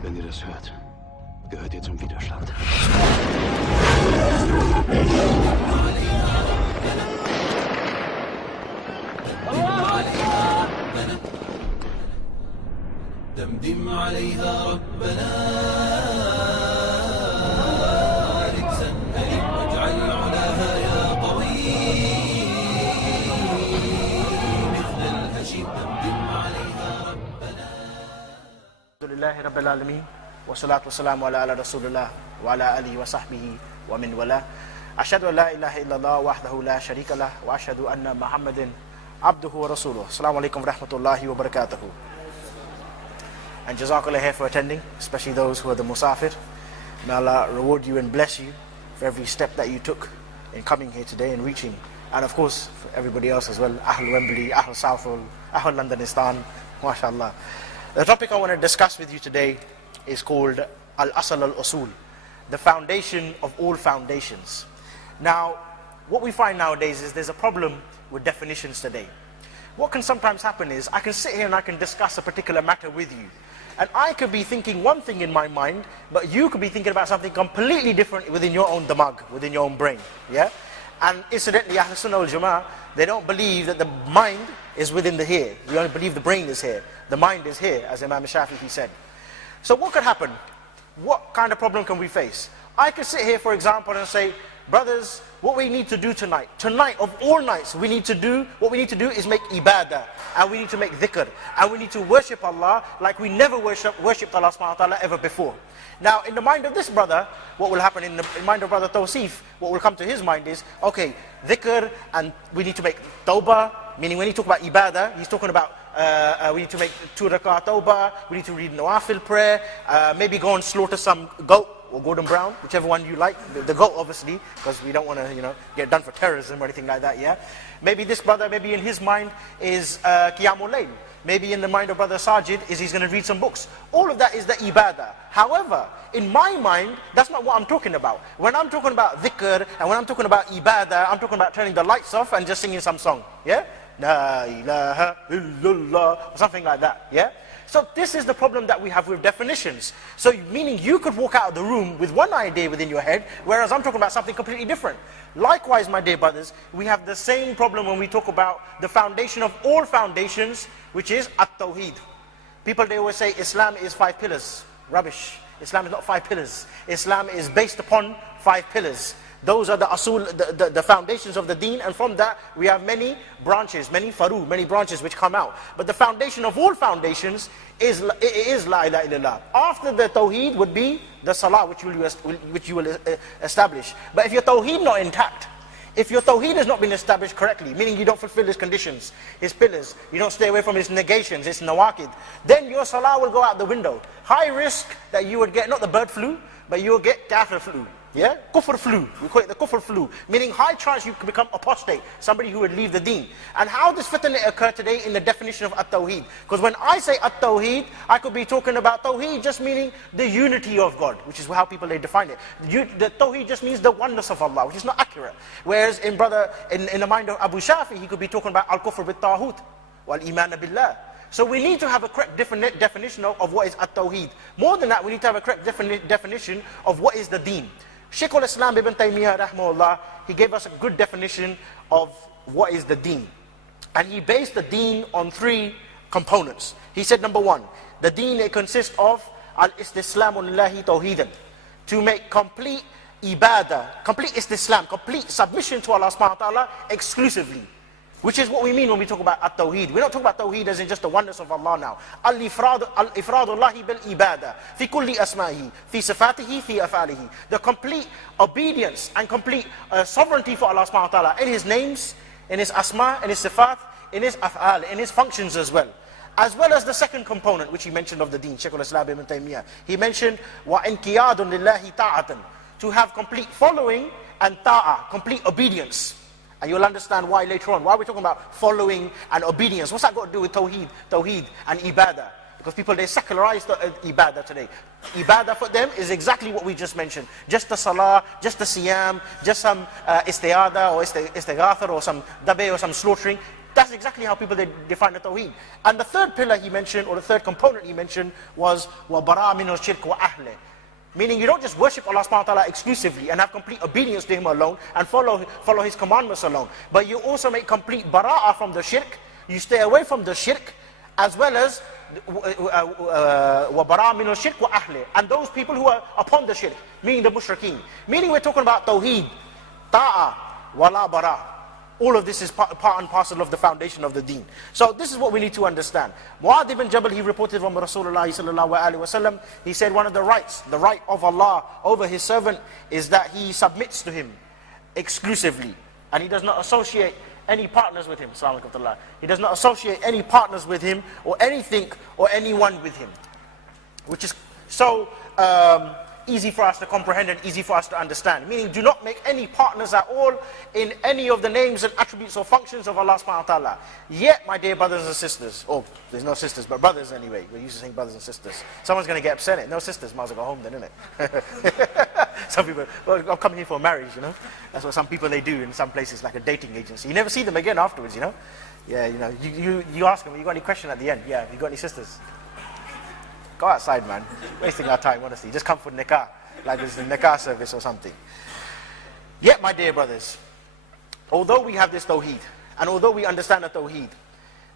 Wenn ihr das hört, gehört ihr zum Widerstand. دمدم عليها ربنا رجزا ألم واجعل علاها يا قوي مثل الهشيم دمدم عليها ربنا. الحمد لله رب العالمين والصلاة والسلام على رسول الله وعلى آله وصحبه ومن والاه. أشهد أن لا إله إلا الله وحده لا شريك له وأشهد أن محمدا عبده ورسوله. السلام عليكم ورحمة الله وبركاته. And Jazak Allahu Khayran for attending, especially those who are the musafir. May Allah reward you and bless you for every step that you took in coming here today and reaching. And of course, for everybody else as well, Ahl Wembley, Ahl Southall, Ahl Londonistan, mashallah. The topic I want to discuss with you today is called Al-Asal al-Usul, the foundation of all foundations. Now, what we find nowadays is there's a problem with definitions today. What can sometimes happen is, I can sit here and I can discuss a particular matter with you. And I could be thinking one thing in my mind, but you could be thinking about something completely different within your own damag, within your own brain. Yeah? And incidentally, Ahl Sunnah wal Jama'ah, they don't believe that the mind is within the here. We only believe the brain is here. The mind is here, as Imam Shafi'i said. So what could happen? What kind of problem can we face? I could sit here, for example, and say, brothers, what we need to do tonight, of all nights, what we need to do is make ibadah, and we need to make dhikr, and we need to worship Allah like we never worshipped Allah subhanahu wa ta'ala ever before. Now, in the mind of this brother, what will happen in the mind of brother Tawsif, what will come to his mind is, okay, dhikr, and we need to make tawbah, meaning when he talk about ibadah, he's talking about we need to make 2 rak'ah tawbah, we need to read nawafil prayer, maybe go and slaughter some goat, or golden brown, whichever one you like, the goat obviously, because we don't want to, get done for terrorism or anything like that, yeah? Maybe this brother, maybe in his mind is Qiyamul Layl. Maybe in the mind of brother Sajid is he's going to read some books. All of that is the ibadah. However, in my mind, that's not what I'm talking about. When I'm talking about dhikr, and when I'm talking about ibadah, I'm talking about turning the lights off and just singing some song, yeah? La ilaha illallah, or something like that, yeah? So this is the problem that we have with definitions. So meaning you could walk out of the room with one idea within your head, whereas I'm talking about something completely different. Likewise, my dear brothers, we have the same problem when we talk about the foundation of all foundations, which is at-Tawheed. People, they always say Islam is 5 pillars. Rubbish. Islam is not 5 pillars. Islam is based upon 5 pillars. Those are the asul, the foundations of the deen, and from that we have many branches, many branches which come out. But the foundation of all foundations is la ilaha illallah. After the tawheed would be the salah, which you will establish. But if your tawheed not intact, if your tawheed has not been established correctly, meaning you don't fulfill his conditions, his pillars, you don't stay away from his negations, his nawaqid, then your salah will go out the window. High risk that you would get, not the bird flu, but you will get kafir flu. Yeah? Kufr flu. We call it the kufr flu. Meaning high chance you could become apostate. Somebody who would leave the deen. And how does fitna occur today in the definition of at-Tawheed? Because when I say at-Tawheed, I could be talking about Tawheed just meaning the unity of God, which is how people they define it. The Tawheed just means the oneness of Allah, which is not accurate. Whereas in the mind of Abu Shafi, he could be talking about al-kufr bit-Tahut, wal-iman billah. So we need to have a correct definition of what is at-Tawheed. More than that, we need to have a correct definition of what is the deen. Shaykh al-Islam ibn Taymiyyah, rahmahullah, he gave us a good definition of what is the deen. And he based the deen on 3 components. He said, number 1, the deen, it consists of al-istislamu lillahi tawheedan, to make complete ibadah, complete istislam, complete submission to Allah subhanahu wa ta'ala exclusively. Which is what we mean when we talk about at-Tawheed. We're not talking about Tawheed as in just the oneness of Allah now. Al-ifradullahi bil-ibadah, fi kulli asma'ihi, fi sifatihi, fi af'alihi. The complete obedience and complete sovereignty for Allah subhanahu wa ta'ala in His names, in His asma, in His sifat, in His af'al, in His functions as well. As well as the second component which he mentioned of the deen, Shaykh al-Islam ibn Taymiyyah. He mentioned, وَإِنْقِيَادٌ لِلَّهِ تَعَةً, to have complete following and ta'ah, complete obedience. And you'll understand why later on. Why we're talking about following and obedience. What's that got to do with Tawheed and Ibadah? Because people, they secularize the Ibadah today. Ibadah for them is exactly what we just mentioned. Just the Salah, just the Siyam, just some Istiyada or Istighatha or some Dabe or some slaughtering. that's exactly how people they define the Tawheed. And the third pillar he mentioned, or the third component he mentioned, was وَبَرَاءَ مِنَ الشِّرْكِ وَأَهْلِهِ. Meaning you don't just worship Allah subhanahu wa ta'ala exclusively and have complete obedience to Him alone and follow His commandments alone. But you also make complete bara'ah from the shirk. You stay away from the shirk, as well as وَبَرَاءَ مِنَ الشِّرْكِ وَأَهْلِهِ. And those people who are upon the shirk, meaning the mushrikeen. Meaning we're talking about Tawheed, Ta'a, Wala Bara. All of this is part and parcel of the foundation of the deen. So this is what we need to understand. Mu'adh ibn Jabal, he reported from Rasulullah sallallahu alaihi wasallam, he said one of the rights, the right of Allah over His servant is that he submits to Him exclusively. And he does not associate any partners with Him. Rahmatullah. He does not associate any partners with Him, or anything or anyone with Him. Which is so easy for us to comprehend and easy for us to understand. Meaning, do not make any partners at all in any of the names and attributes or functions of Allah subhanahu wa ta'ala. Yet, my dear brothers and sisters, oh, there's no sisters, but brothers anyway. We're used to saying brothers and sisters. Someone's going to get upset. No sisters, might as well go home then, innit? Some people, well, I'm coming here for marriage, you know. That's what some people they do in some places, like a dating agency. You never see them again afterwards, you know. Yeah, you know, you ask them, you got any question at the end? Yeah, you got any sisters? Go outside, man. Wasting our time, honestly. Just come for nikah, like this is the nikah service or something. Yet, my dear brothers, although we have this tawheed, and although we understand the tawheed,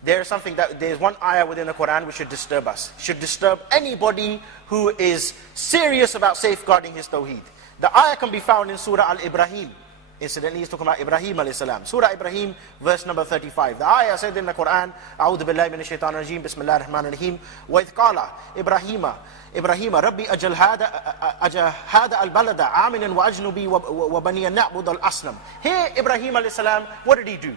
there's one ayah within the Quran which should disturb us. Should disturb anybody who is serious about safeguarding his tawheed. The ayah can be found in Surah Al-Ibrahim. Incidentally, he's talking about Ibrahim alayhi salam. Surah Ibrahim, verse number 35. The ayah said in the Quran, أعوذ بالله من الشيطان الرجيم بسم الله الرحمن الرحيم وإذ قال إبراهيم ربي أجل هذا البلد آمنا وأجنبي وبني نعبد الأصنام. Here, Ibrahim alayhi salam, what did he do?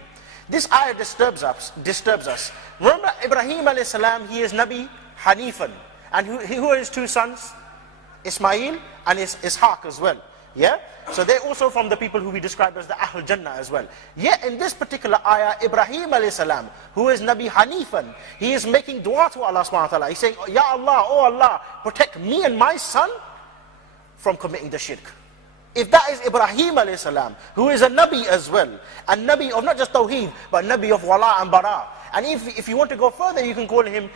This ayah disturbs us. Remember, Ibrahim alayhi salam, he is Nabi Hanifan. And who are his two sons? Ismail and Ishaq as well. Yeah? So they're also from the people who we describe as the Ahl Jannah as well. Yet in this particular ayah, Ibrahim alayhi salam, who is Nabi Hanifan, he is making dua to Allah subhanahu wa ta'ala. He's saying, Ya Allah, oh Allah, protect me and my son from committing the shirk. If that is Ibrahim alayhi salam, who is a Nabi as well, and Nabi of not just Tawheed, but Nabi of Wala and Bara. And if you want to go further, you can call him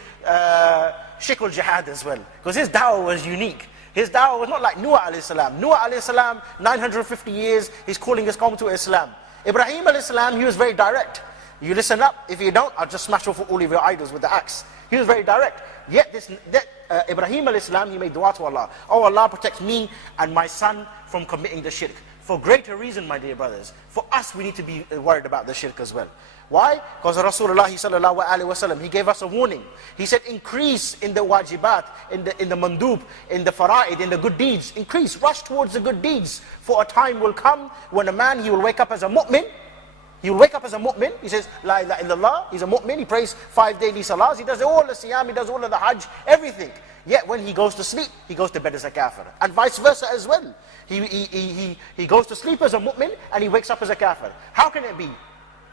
Shikul Jihad as well. Because his da'wah was unique. His da'wah was not like Nuh alayhi salam. Nuh alayhi salam, 950 years, he's calling his qawm to Islam. Ibrahim alayhi salam, he was very direct. You listen up, if you don't, I'll just smash off all of your idols with the axe. He was very direct. Yet Ibrahim alayhi salam, he made dua to Allah. Oh Allah, protect me and my son from committing the shirk. For greater reason, my dear brothers, for us we need to be worried about the shirk as well. Why? Because Rasulullah sallallahu alaihi wasallam, he gave us a warning. He said, increase in the wajibat, in the mandub, in the fara'id, in the good deeds. Increase, rush towards the good deeds. For a time will come when a man, he will wake up as a mu'min. He will wake up as a mu'min. He says, La ilaha illallah. He's a mu'min. He prays 5 daily salahs. He does all the siyam. He does all of the hajj. Everything. Yet when he goes to sleep, he goes to bed as a kafir. And vice versa as well. He goes to sleep as a mu'min and he wakes up as a kafir. How can it be?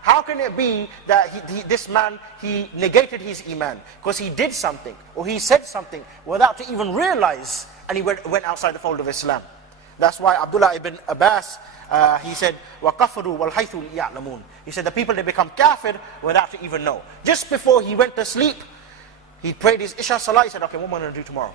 How can it be that this man, he negated his iman? Because he did something, or he said something, without to even realize, and he went outside the fold of Islam. That's why Abdullah ibn Abbas, he said, وَقَفَرُوا وَالْحَيْثُ لِيَعْلَمُونَ. He said, the people, they become kafir without to even know. Just before he went to sleep, he prayed his Isha Salah. He said, okay, what am I going to do tomorrow?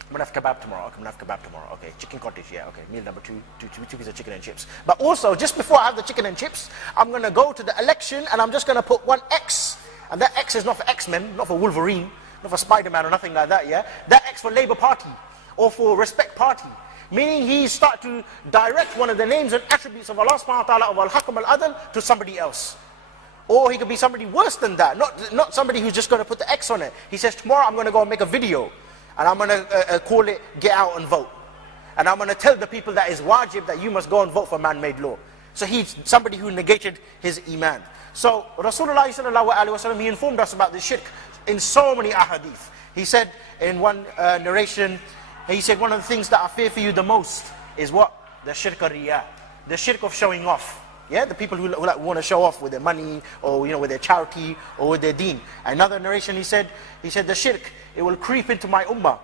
I'm going to have kebab tomorrow. Okay, I'm going to have kebab tomorrow. Okay, chicken cottage, yeah, okay. Meal number two pieces of chicken and chips. But also, just before I have the chicken and chips, I'm going to go to the election and I'm just going to put one X. And that X is not for X-Men, not for Wolverine, not for Spider-Man or nothing like that, yeah? That X for Labour Party or for Respect Party. Meaning he start to direct one of the names and attributes of Allah subhanahu wa ta'ala, of Al-Hakam Al-Adl, to somebody else. Or he could be somebody worse than that, not somebody who's just going to put the X on it. He says, tomorrow I'm going to go and make a video. And I'm going to call it, get out and vote. And I'm going to tell the people that is wajib, that you must go and vote for man-made law. So he's somebody who negated his iman. So Rasulullah sallallahu alaihi wasallam, he informed us about this shirk in so many ahadith. He said in one narration, he said, one of the things that I fear for you the most is what? The shirk al-riyah. The shirk of showing off. Yeah, the people who want to show off with their money, or with their charity, or with their deen. Another narration, he said the shirk, it will creep into my ummah.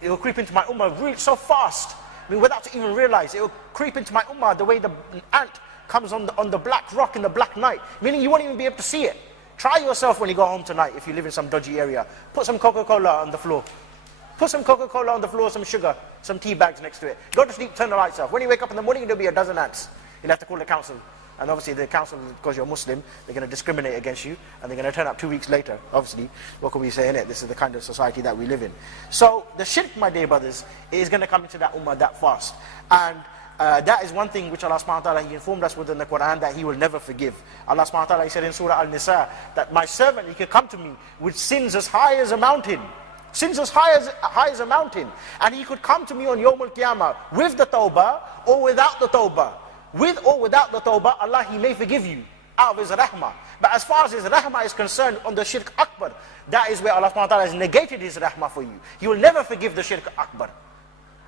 It will creep into my ummah really so fast, without to even realize. It will creep into my ummah the way the ant comes on the black rock in the black night. Meaning you won't even be able to see it. Try yourself when you go home tonight, if you live in some dodgy area. Put some Coca-Cola on the floor. Put some Coca-Cola on the floor, some sugar, some tea bags next to it. Go to sleep, turn the lights off. When you wake up in the morning, there'll be a dozen ants. You'll have to call the council. And obviously the council, because you're Muslim, they're going to discriminate against you, and they're going to turn up 2 weeks later. Obviously, what can we say in it? This is the kind of society that we live in. So the shirk, my dear brothers, is going to come into that ummah that fast. And that is one thing which Allah subhanahu wa ta'ala, He informed us within the Quran, that He will never forgive. Allah subhanahu wa ta'ala, He said in Surah Al-Nisa, that my servant, he can come to me with sins as high as a mountain. Sins as high as a mountain. And he could come to me on Yawm al-Qiyamah with the tawbah or without the tawbah. With or without the tawbah, Allah, He may forgive you out of His rahmah. But as far as His rahmah is concerned on the shirk akbar, that is where Allah subhanahu wa ta'ala has negated His rahmah for you. He will never forgive the shirk akbar.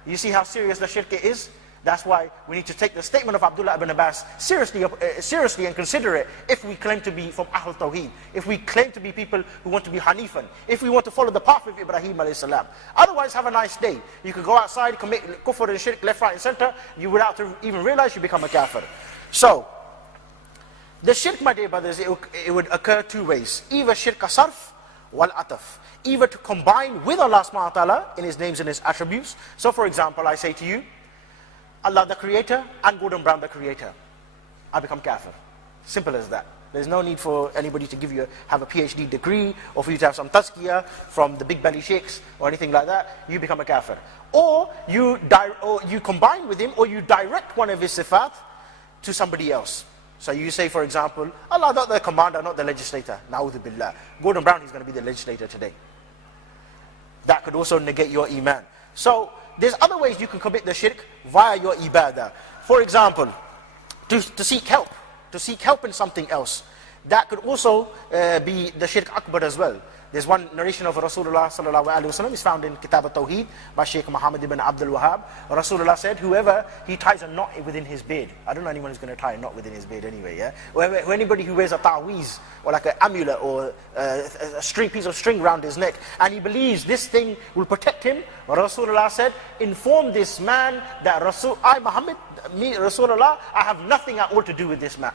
You see how serious the shirk is? That's why we need to take the statement of Abdullah ibn Abbas seriously and consider it if we claim to be from Ahl Tawheed, if we claim to be people who want to be Hanifan, if we want to follow the path of Ibrahim alayhi salam. Otherwise, have a nice day. You could go outside, commit kufr and shirk left, right and center, you without to even realize you become a kafir. So, the shirk, my dear brothers, it would occur two ways. Either shirk sarf wal ataf. Either to combine with Allah subhanahu wa ta'ala in His names and His attributes. So for example, I say to you, Allah the Creator and Gordon Brown the Creator, I become kafir. Simple as that. There's no need for anybody to have a PhD degree, or for you to have some tazkiyah from the big belly sheikhs or anything like that. You become a kafir. Or you combine with him, or you direct one of his sifat to somebody else. So you say, for example, Allah not the commander, not the legislator. Na'udhu billah. Gordon Brown is going to be the legislator today. That could also negate your iman. So there's other ways you can commit the shirk via your ibadah. For example, to seek help in something else. That could also be the shirk akbar as well. There's one narration of Rasulullah sallallahu alaihi wasallam, is found in Kitab al-Tawheed by Sheikh Muhammad ibn Abdul Wahhab. Rasulullah said, whoever he ties a knot within his beard. I don't know anyone who's going to tie a knot within his beard anyway, yeah? Or anybody who wears a ta'weez, or like an amulet, or a piece of string around his neck, and he believes this thing will protect him, Rasulullah said, inform this man that Rasulullah, I have nothing at all to do with this man.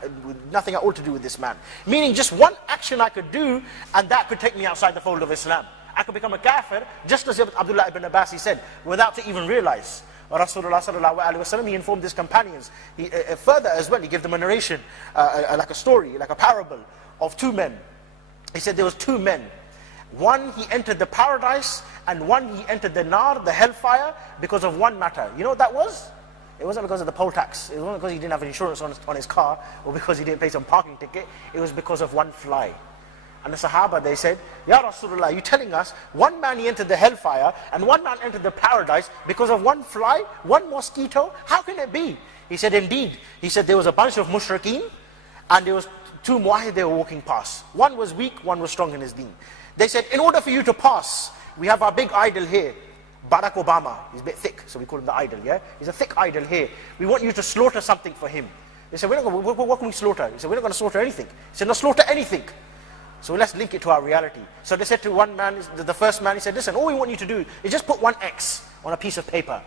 Meaning just one action I could do, and that could take me outside the fold of Islam. I could become a kafir, just as Abdullah ibn Abbas, he said, without to even realize. Rasulullah sallallahu alaihi wasallam, he informed his companions. Further as well, he gave them a narration, like a story, like a parable of two men. He said there was two men. One, he entered the paradise, and one, he entered the nar, the hellfire, because of one matter. You know what that was? It wasn't because of the poll tax. It wasn't because he didn't have insurance on his car, or because he didn't pay some parking ticket. It was because of one fly. And the Sahaba, they said, Ya Rasulullah, you telling us one man he entered the hellfire and one man entered the paradise because of one fly, one mosquito? How can it be? He said, indeed. He said there was a bunch of mushrikeen, and there was two muwahid they were walking past. One was weak, one was strong in his deen. They said, in order for you to pass, we have our big idol here, Barack Obama. He's a bit thick, so we call him the idol, yeah? He's a thick idol here. We want you to slaughter something for him. They said, what can we slaughter? He said, we're not going to slaughter anything. He said, no, slaughter anything. So let's link it to our reality. So they said to one man, the first man, he said, listen, all we want you to do is just put one X on a piece of paper.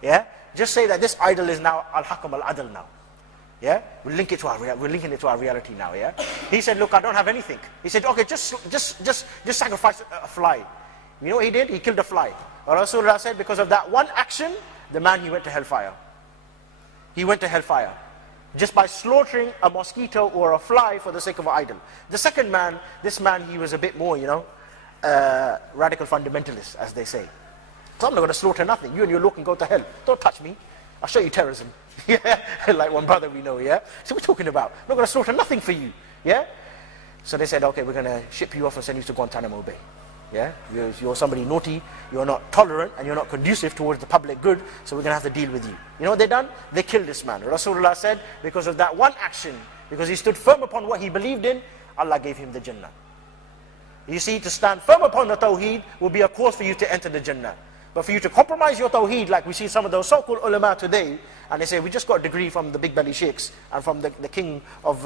Yeah? Just say that this idol is now Al-Hakam Al-Adl now. Yeah? We're linking it to our reality now, yeah? He said, look, I don't have anything. He said, okay, just sacrifice a fly. You know what he did? He killed a fly. Rasulullah said, because of that one action, the man, he went to hellfire. He went to hellfire. Just by slaughtering a mosquito or a fly for the sake of an idol. The second man, this man, he was a bit more, radical fundamentalist, as they say. So I'm not going to slaughter nothing. You and your look can go to hell. Don't touch me. I'll show you terrorism. Yeah, like one brother we know, yeah? So we're talking about, I'm not going to slaughter nothing for you, yeah? So they said, okay, we're going to ship you off and send you to Guantanamo Bay. Yeah, you're somebody naughty, you're not tolerant, and you're not conducive towards the public good, so we're going to have to deal with you. You know what they done? They killed this man. Rasulullah said, because of that one action, because he stood firm upon what he believed in, Allah gave him the Jannah. You see, to stand firm upon the Tawheed will be a cause for you to enter the Jannah. But for you to compromise your Tawheed, like we see some of those so-called ulama today, and they say, we just got a degree from the big belly sheikhs, and from the king of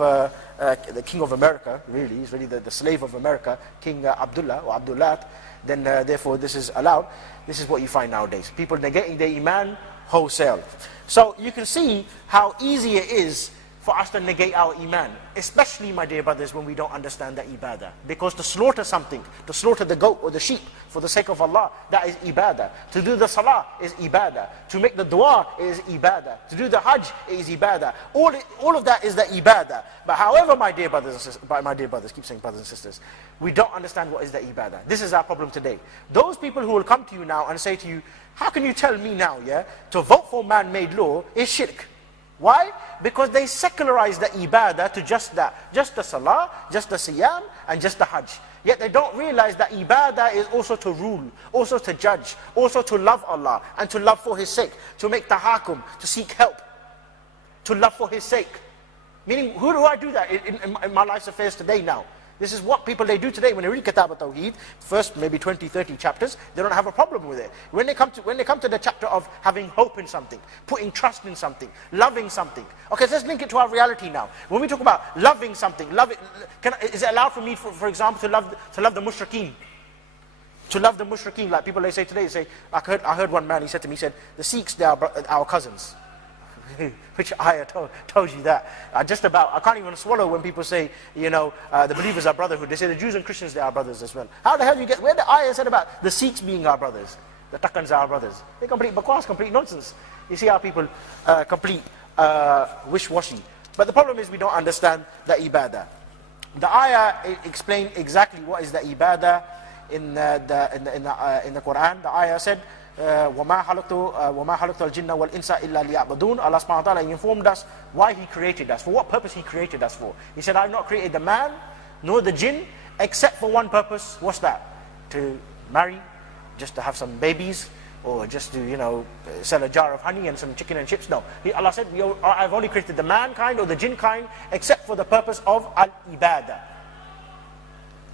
America, really, he's really the slave of America, King Abdullah, or Abdullah, then therefore this is allowed. This is what you find nowadays. People negating their iman wholesale. So you can see how easy it is for us to negate our iman. Especially, my dear brothers, when we don't understand the ibadah. Because to slaughter something, to slaughter the goat or the sheep for the sake of Allah, that is ibadah. To do the salah is ibadah. To make the dua is ibadah. To do the hajj is ibadah. All of that is the ibadah. But however, my dear brothers and sisters, keep saying brothers and sisters, we don't understand what is the ibadah. This is our problem today. Those people who will come to you now and say to you, how can you tell me now, to vote for man-made law is shirk? Why? Because they secularize the ibadah to just that. Just the salah, just the siyam, and just the hajj. Yet they don't realize that ibadah is also to rule, also to judge, also to love Allah, and to love for His sake, to make tahakum, to seek help, to love for His sake. Meaning, who do I do that in my life's affairs today now? This is what people they do today when they read Kitab al-Tawheed, first maybe 20, 30 chapters, they don't have a problem with it. When they come to the chapter of having hope in something, putting trust in something, loving something. Okay, so let's link it to our reality now. When we talk about loving something, is it allowed for me, for example, to love the mushrikeen? To love the mushrikeen, like people they say today, I heard one man, he said to me, he said, the Sikhs, they are our cousins. Which ayah told you that? I can't even swallow when people say, the believers are brotherhood. They say the Jews and Christians, they are brothers as well. How the hell where the ayah said about the Sikhs being our brothers? The Takkans are our brothers. They complete bakwas, complete nonsense. You see how people complete wish-washy. But the problem is we don't understand the ibadah. The ayah explained exactly what is the ibadah in the Quran. The ayah said, وَمَا خَلَقْتُ الْجِنَّ وَالْإِنسَ إِلَّا لِيَعْبُدُونَ. Allah subhanahu wa ta'ala informed us why He created us, for what purpose He created us for. He said, I have not created the man, nor the jinn, except for one purpose. What's that? To marry, just to have some babies, or just to, sell a jar of honey and some chicken and chips. No. Allah said, I've only created the mankind or the jinn kind, except for the purpose of al-ibadah.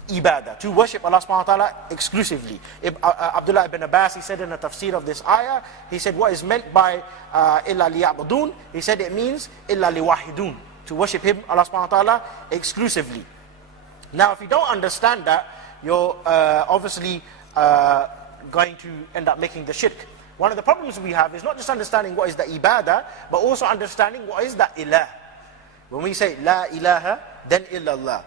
Ibadah, to worship Allah subhanahu wa ta'ala exclusively. Abdullah ibn Abbas, he said in the tafsir of this ayah, he said what is meant by illa liya'budun, he said it means illa liwahidun, to worship Him, Allah subhanahu wa ta'ala, exclusively. Now if you don't understand that, you're obviously going to end up making the shirk. One of the problems we have is not just understanding what is the ibadah, but also understanding what is the ilah. When we say la ilaha, then illallah.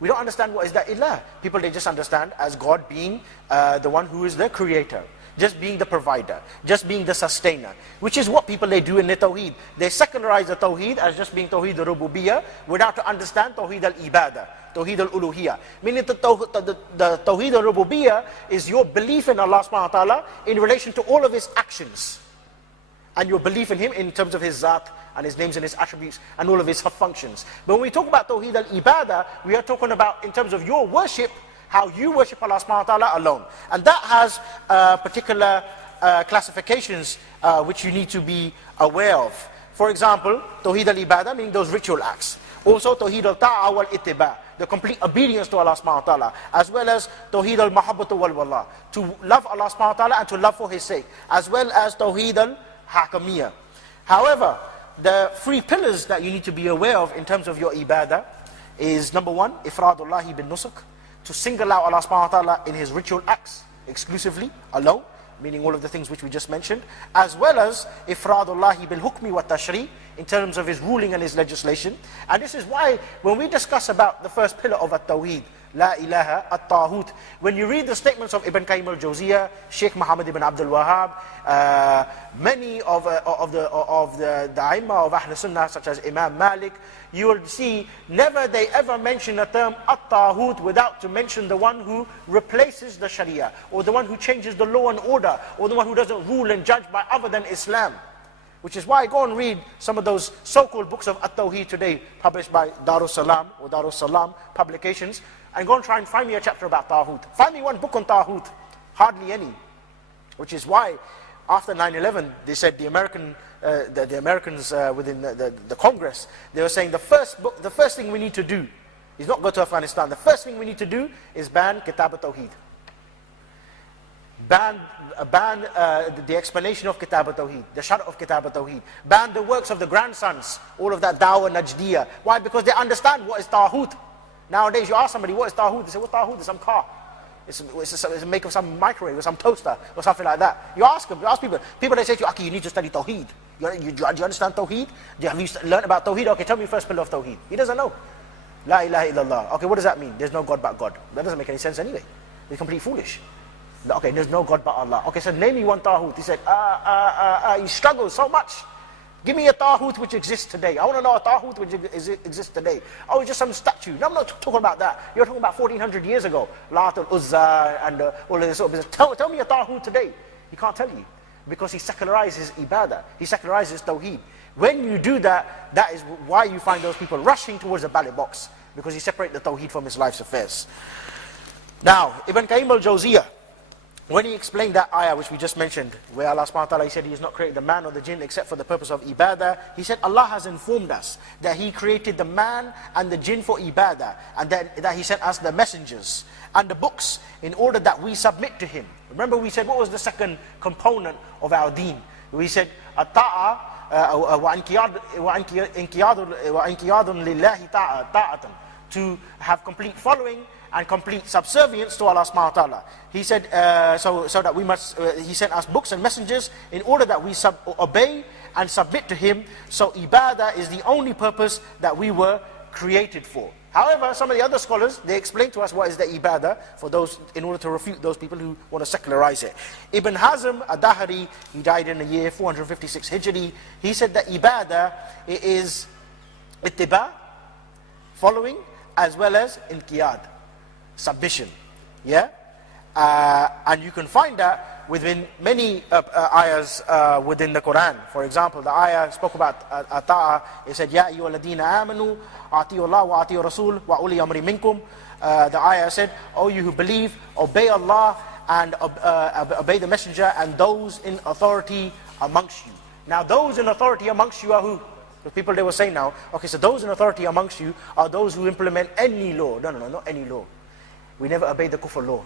We don't understand what is the ilah. People, they just understand as God being the one who is the creator, just being the provider, just being the sustainer, which is what people they do in the Tawheed. They secularize the Tawheed as just being Tawheed al-Rububiyyah without to understand Tawheed al-Ibadah, Tawheed al-Uluhiyyah. Meaning the Tawheed al-Rububiyyah is your belief in Allah subhanahu wa ta'ala in relation to all of His actions, and your belief in Him in terms of His Zat, and His names and His attributes, and all of His functions. But when we talk about Tawheed al-Ibadah, we are talking about in terms of your worship, how you worship Allah subhanahu wa ta'ala alone. And that has particular classifications which you need to be aware of. For example, Tawheed al-Ibadah, meaning those ritual acts. Also Tawheed al-Ta'a wal-Ittiba', the complete obedience to Allah subhanahu wa ta'ala. As well as Tawheed al-Mahabbatu wal-Wallah, to love Allah subhanahu wa ta'ala and to love for His sake. As well as Tawheed al-Hakamiyah. However, the three pillars that you need to be aware of in terms of your ibadah is number one, ifradullahi bin nusuk, to single out Allah subhanahu wa ta'ala in His ritual acts exclusively, alone, meaning all of the things which we just mentioned, as well as ifradullahi bil hukmi wa tashri, in terms of His ruling and His legislation. And this is why when we discuss about the first pillar of at-Tawheed, La ilaha at-Tahut, when you read the statements of Ibn Qayyim al-Jawziyah, Sheikh Muhammad ibn Abdul Wahhab, many of the A'immah of Ahl Sunnah, such as Imam Malik, you will see never they ever mention the term at-Tahut without to mention the one who replaces the Sharia, or the one who changes the law and order, or the one who doesn't rule and judge by other than Islam. Which is why I go and read some of those so-called books of At-Tawheed today, published by Darussalam or Darussalam publications, and go and try and find me a chapter about Tawhut. Find me one book on Tawhut. Hardly any. Which is why, after 9/11, they said the Americans within the Congress, they were saying the first thing we need to do is not go to Afghanistan. The first thing we need to do is ban Kitab al-Tawheed. Ban the explanation of Kitab al-Tawheed, the Shar' of Kitab al-Tawheed. Ban the works of the grandsons, all of that Dawah Najdiyah. Why? Because they understand what is Tawhut. Nowadays you ask somebody, what is Tawhut? They say, what's Tawhut? It's some car. It's make of some microwave or some toaster or something like that. You ask them, you ask people they say to you, Aki, you need to study Tawheed. Do you understand Tawheed? Have you learned about Tawheed? Okay, tell me first pillar of Tawheed. He doesn't know. La ilaha illallah. Okay, what does that mean? There's no God but God. That doesn't make any sense anyway. It's completely foolish. Okay, there's no God but Allah. Okay, so name me one Tawhut. He said, he struggles so much. Give me a Tawhut which exists today. I want to know a Tawhut which exists today. Oh, it's just some statue. No, I'm not talking about that. You're talking about 1400 years ago. Lat al-Uzza and all of this sort of business. Tell me a Tawhut today. He can't tell you. Because he secularizes ibadah. He secularizes Tawheed. When you do that, that is why you find those people rushing towards the ballot box. Because he separates the Tawheed from his life's affairs. Now, Ibn Qayyim al-Jawziyah, when he explained that ayah which we just mentioned, where Allah subhanahu wa ta'ala, he said he has not created the man or the jinn except for the purpose of ibadah, he said Allah has informed us that he created the man and the jinn for ibadah, and that he sent us the messengers and the books in order that we submit to him. Remember we said, what was the second component of our deen? We said, at-ta'a wa inqiyadun lillahi ta'atan, to have complete following and complete subservience to Allah subhanahu wa ta'ala. He said, so that we must, he sent us books and messengers in order that we obey and submit to him. So ibadah is the only purpose that we were created for. However, some of the other scholars, they explain to us what is the ibadah, for those, in order to refute those people who want to secularize it. Ibn Hazm ad-Dahri, he died in the year 456 Hijri, he said that ibadah is ittiba, following, as well as inqiyad, submission. Yeah? And you can find that within many ayahs within the Quran. For example, the ayah spoke about ata'a. It said, Ya ayyuha alladhina amanu, ati'u Allah wa ati'u Rasul wa uli amri minkum. The ayah said, O you who believe, obey Allah and obey the messenger and those in authority amongst you. Now those in authority amongst you are who? The people, they were saying now, okay, so those in authority amongst you are those who implement any law. No, not any law. We never obey the kufr law.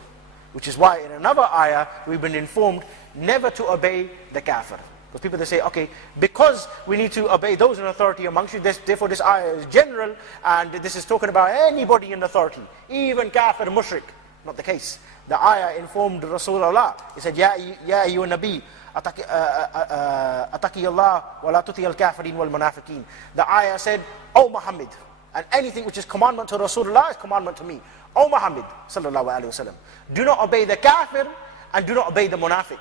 Which is why in another ayah, we've been informed never to obey the kafir. Because people, they say, okay, because we need to obey those in authority amongst you, therefore this ayah is general, and this is talking about anybody in authority, even kafir, mushrik. Not the case. The ayah informed Rasulullah. He said, Ya ayyuha nabi, ataki Allah wa la tuti al-kafirin wal munafiqeen. The ayah said, O Muhammad, and anything which is commandment to Rasulullah is commandment to me. O Muhammad, sallallahu alayhi wa sallam, do not obey the kafir and do not obey the munafiq.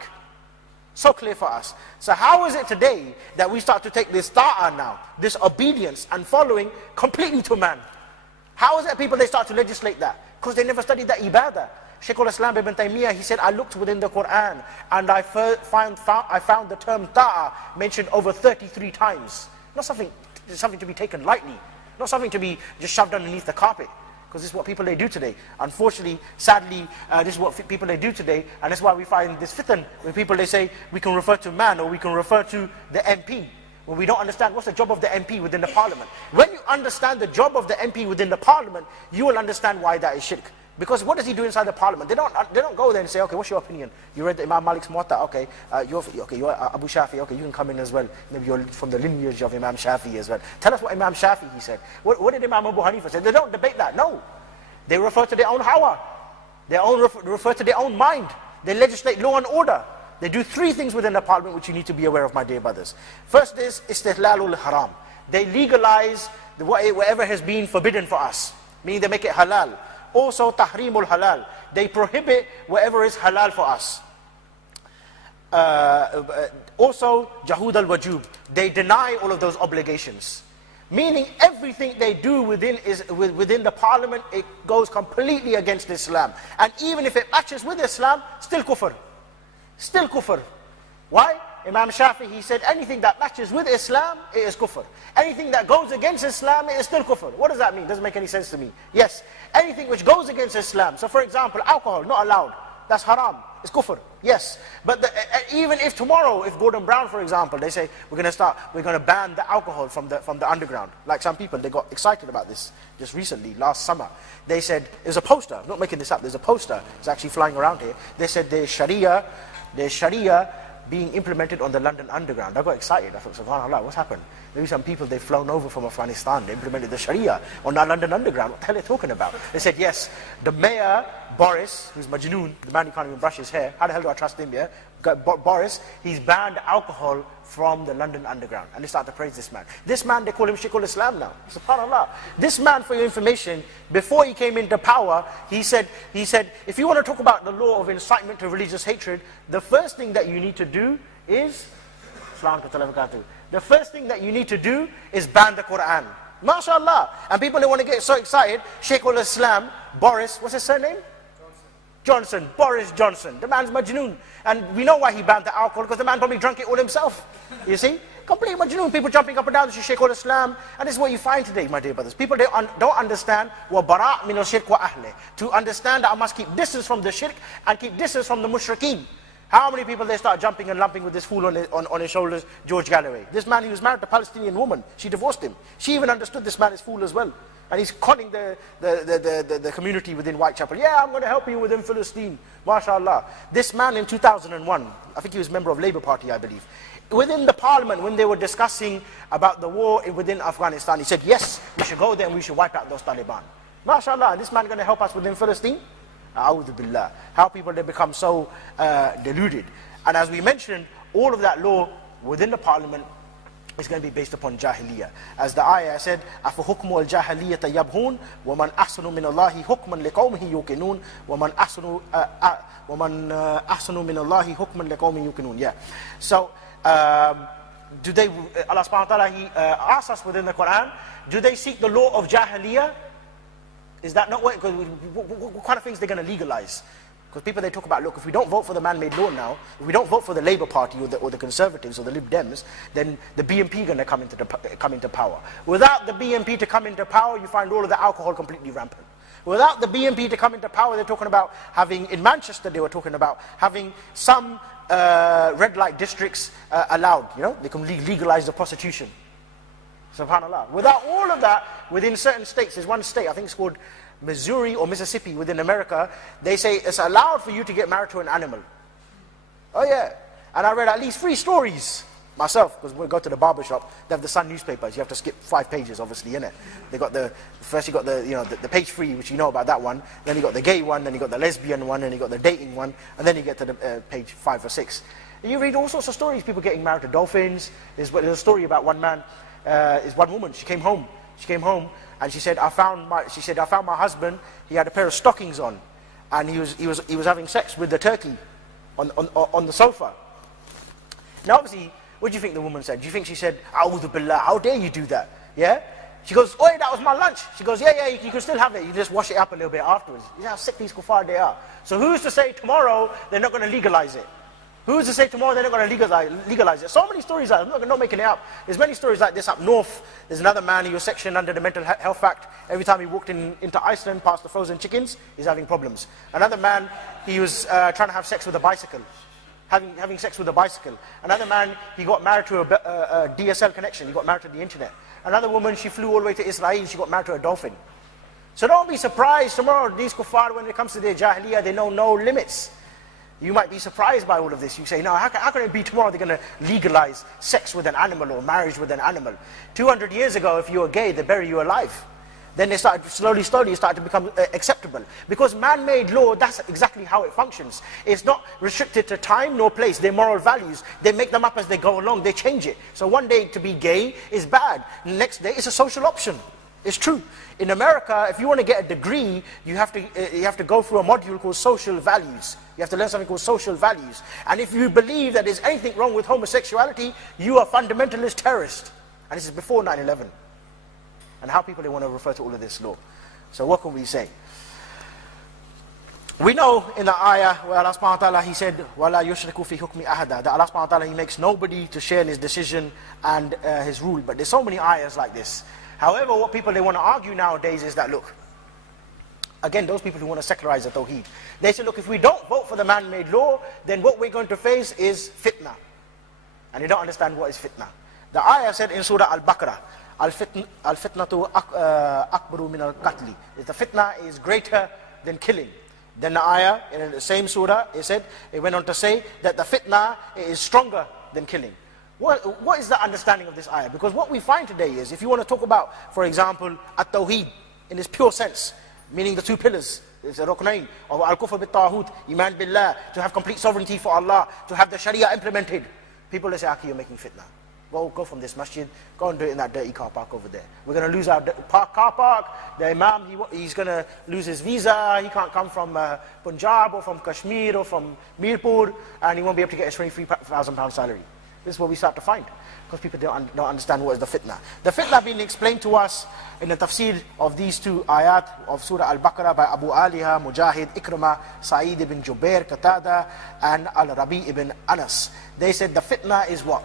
So clear for us. So how is it today that we start to take this ta'ah now, this obedience and following completely to man? How is it people, they start to legislate that? Because they never studied that ibadah. Shaykh al-Islam ibn Taymiyyah, he said, I looked within the Quran and I found the term ta'ah mentioned over 33 times. Not something to be taken lightly. Not something to be just shoved underneath the carpet. Because this is what people, they do today. Unfortunately, sadly, this is what people, they do today. And that's why we find this fitan, when people, they say, we can refer to man or we can refer to the MP. When we don't understand what's the job of the MP within the parliament. When you understand the job of the MP within the parliament, you will understand why that is shirk. Because what does he do inside the parliament? They don't go there and say, okay, what's your opinion? You read the Imam Malik's Muwatta, okay, you're Abu Shafi, okay, you can come in as well. Maybe you're from the lineage of Imam Shafi as well. Tell us what Imam Shafi, he said. What did Imam Abu Hanifa say? They don't debate that, no. They refer to their own hawa. They refer to their own mind. They legislate law and order. They do three things within the parliament which you need to be aware of, my dear brothers. First is istihlalul haram. They legalize whatever has been forbidden for us, meaning they make it halal. Also tahrimul halal. They prohibit whatever is halal for us. Also jahud al-wajub. They deny all of those obligations. Meaning everything they do within the parliament, it goes completely against Islam. And even if it matches with Islam, still kufr. Still kufr. Why? Imam Shafi, he said, anything that matches with Islam, it is kufr. Anything that goes against Islam, it is still kufr. What does that mean? Doesn't make any sense to me. Yes, anything which goes against Islam. So for example, alcohol, not allowed. That's haram. It's kufr. Yes. But even if tomorrow, if Gordon Brown, for example, they say, we're going to ban the alcohol from the underground. Like some people, they got excited about this just recently, last summer. They said, there's a poster, I'm not making this up, there's a poster, it's actually flying around here. They said there's Sharia being implemented on the London Underground. I got excited. I thought, subhanAllah, what's happened? Maybe some people, they've flown over from Afghanistan, they implemented the Sharia on the London Underground. What the hell are they talking about? They said, yes, the mayor, Boris, who's Majnoon, the man who can't even brush his hair, how the hell do I trust him, yeah? Boris, he's banned alcohol from the London Underground. And they start to praise this man. This man, they call him Sheikh al-Islam now. SubhanAllah. This man, for your information, before he came into power, he said, if you want to talk about the law of incitement to religious hatred, the first thing that you need to do is, the first thing that you need to do is ban the Quran. MashaAllah. And people, they want to get so excited. Sheikh al-Islam, Boris, what's his surname? Johnson, Boris Johnson. The man's majnoon. And we know why he banned the alcohol, because the man probably drank it all himself. You see? Complete majnoon. People jumping up and down to Shaykh al-Islam. And this is what you find today, my dear brothers. People, they don't understand wa bara' min al-shirk wa ahle. To understand that I must keep distance from the shirk and keep distance from the mushrikeen. How many people they start jumping and lumping with this fool on his shoulders, George Galloway? This man, he was married to a Palestinian woman. She divorced him. She even understood this man is fool as well. And he's conning the community within Whitechapel. Yeah, I'm going to help you within Philistine. MashaAllah. This man in 2001, I think he was a member of Labour Party, I believe. Within the parliament, when they were discussing about the war within Afghanistan, he said, yes, we should go there and we should wipe out those Taliban. MashaAllah, and this man going to help us within Philistine? A'udhu billah. How people, they become so deluded. And as we mentioned, all of that law within the parliament is going to be based upon jahiliyyah. As the ayah said, أَفَحُكْمُ الْجَاهِلِيَّةَ يَبْغُونَ وَمَنْ أَحْسَنُ مِنَ اللَّهِ حُكْمًا لِقَوْمِهِ يُوقِنُونَ وَمَنْ أَحْسَنُ مِنَ اللَّهِ حُكْمًا لِقَوْمِهِ يُوقِنُونَ. Yeah. So, do they, Allah subhanahu wa ta'ala, He asks us within the Quran, do they seek the law of jahiliyyah? Is that not what kind of things they're going to legalize? Because people, they talk about, look, if we don't vote for the man-made law now, if we don't vote for the Labour Party or the Conservatives or the Lib Dems, then the BNP going to come into power. Without the BNP to come into power, you find all of the alcohol completely rampant. Without the BNP to come into power, they're talking about having, in Manchester they were talking about having some red light districts allowed, you know, they can legalize the prostitution. SubhanAllah. Without all of that, within certain states, there's one state, I think it's called Missouri or Mississippi within America, they say it's allowed for you to get married to an animal. Oh yeah. And I read at least 3 stories myself, because when we go to the barber shop, they have the Sun newspapers, you have to skip 5 pages obviously, innit? They got first you got the page 3, which you know about that one, then you got the gay one, then you got the lesbian one, then you got the dating one, and then you get to the page 5 or 6. And you read all sorts of stories, people getting married to dolphins. There's a story about one man, is one woman, she came home and she said, I found my husband, he had a pair of stockings on, and he was having sex with the turkey on the sofa. Now obviously, what do you think the woman said? Do you think she said, A'udhu billah, how dare you do that? Yeah? She goes, oi, that was my lunch. She goes, yeah, you can still have it, you just wash it up a little bit afterwards. You know how sick these kuffar they are. So who's to say tomorrow they're not going to legalize it? Who's to say tomorrow they're not going to legalize it? So many stories, I'm not making it up. There's many stories like this up north. There's another man, he was sectioned under the Mental Health Act. Every time he walked into Iceland past the frozen chickens, he's having problems. Another man, he was trying to have sex with a bicycle. Having sex with a bicycle. Another man, he got married to a DSL connection. He got married to the internet. Another woman, she flew all the way to Israel. She got married to a dolphin. So don't be surprised tomorrow, these kuffar, when it comes to their jahiliyyah, they know no limits. You might be surprised by all of this. You say, no, how can it be tomorrow they're going to legalize sex with an animal or marriage with an animal? 200 years ago, if you were gay, they bury you alive. Then they started slowly start to become acceptable. Because man-made law, that's exactly how it functions. It's not restricted to time nor place. They're moral values. They make them up as they go along. They change it. So one day to be gay is bad. The next day it's a social option. It's true. In America, if you want to get a degree, you have to go through a module called social values. You have to learn something called social values. And if you believe that there's anything wrong with homosexuality, you are a fundamentalist terrorist. And this is before 9/11. And how people, they want to refer to all of this law. So what can we say? We know in the ayah where Allah subhanahu wa ta'ala, He said, وَلَا يُشْرِكُ فِي حُكْمِ أَحَدًا, that Allah subhanahu wa ta'ala, He makes nobody to share in His decision and His rule. But there's so many ayahs like this. However, what people, they want to argue nowadays is that, look, again, those people who want to secularize the Tawheed, they say, look, if we don't vote for the man-made law, then what we're going to face is fitna. And they don't understand what is fitna. The ayah said in Surah Al-Baqarah, Al-fitnatu akbaru min al-qatli. The fitna is greater than killing. Then the ayah, in the same surah, it went on to say that the fitna is stronger than killing. What is the understanding of this ayah? Because what we find today is, if you want to talk about, for example, at-Tawheed, in its pure sense, meaning the 2 pillars, it's a ruknain of al-kufr bit-tawhud, iman billah, to have complete sovereignty for Allah, to have the sharia implemented. People they say, Aki, you're making fitna. Go from this masjid, go and do it in that dirty car park over there. We're going to lose our car park. The imam, he's going to lose his visa. He can't come from Punjab or from Kashmir or from Mirpur, and he won't be able to get his £23,000 salary. This is what we start to find, because people don't understand what is the fitna. The fitna being explained to us in the tafsir of these two ayat of Surah Al-Baqarah by Abu Aliha, Mujahid, Ikramah, Sa'id ibn Jubair, Qatada, and Al-Rabi ibn Anas. They said the fitna is what?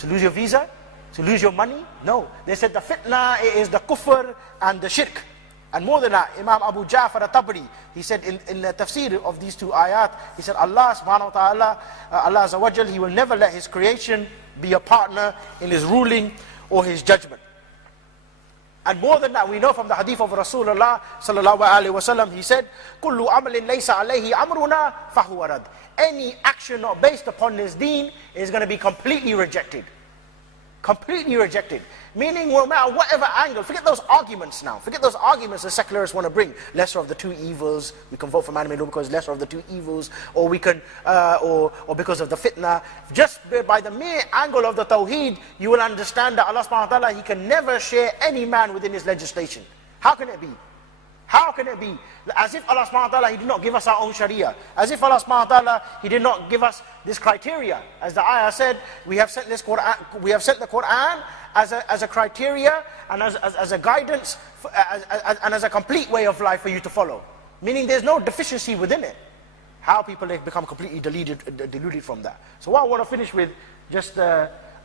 To lose your visa? To lose your money? No. They said the fitna is the kufr and the shirk. And more than that, Imam Abu Ja'far al-Tabri, he said in the tafsir of these two ayat, he said Allah subhanahu wa ta'ala, Allah Azza wa Jal, He will never let His creation be a partner in His ruling or His judgment. And more than that, we know from the hadith of Rasulullah sallallahu alaihi wasallam, he said, "Kullu amalin laysa alayhi amruna fahuwa rad." Any action not based upon this deen is going to be completely rejected. Completely rejected. Meaning, no matter whatever angle, forget those arguments now. Forget those arguments the secularists want to bring. Lesser of the two evils. We can vote for man made law because lesser of the two evils, or we can, or because of the fitna. Just by the mere angle of the tawheed, you will understand that Allah subhanahu wa ta'ala, He can never share any man within His legislation. How can it be? How can it be? As if Allah subhanahu wa ta'ala, He did not give us our own sharia. As if Allah subhanahu wa ta'ala, He did not give us this criteria. As the ayah said, we have sent this Quran, we have sent the Quran as a criteria and as a guidance and as a complete way of life for you to follow. Meaning there's no deficiency within it. How people have become completely deluded from that. So what I want to finish with, just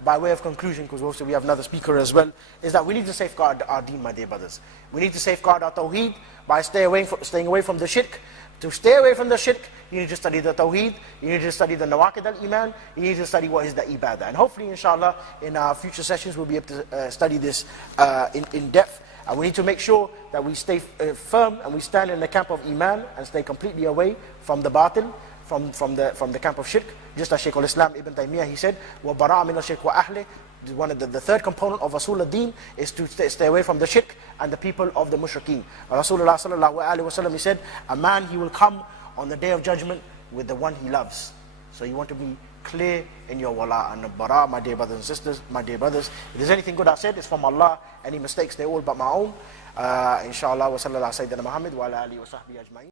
by way of conclusion, because also we have another speaker as well, is that we need to safeguard our deen, my dear brothers. We need to safeguard our tawheed by staying away from the shirk. To stay away from the shirk, you need to study the tawheed, you need to study the nawaqid al-iman, you need to study what is the ibadah. And hopefully, inshallah, in our future sessions, we'll be able to study this in depth. And we need to make sure that we stay firm and we stand in the camp of iman and stay completely away from the batil, from the camp of shirk. Just as Shaykh al-Islam Ibn Taymiyyah, he said, وَبَرَاءَ مِنَ الشِّرْكِ وَأَهْلِهِ. One of the third component of Rasul al-Din is to stay away from the shirk and the people of the mushrikeen. Rasulullah sallallahu alaihi wasallam, he said, a man, he will come on the day of judgment with the one he loves. So you want to be clear in your wala and bara, my dear brothers and sisters, my dear brothers. If there's anything good I said, it's from Allah. Any mistakes, they're all but my own. Inshallah, wa sallallahu sayyidina Muhammad wa ala alihi wa sahbihi ajma'in.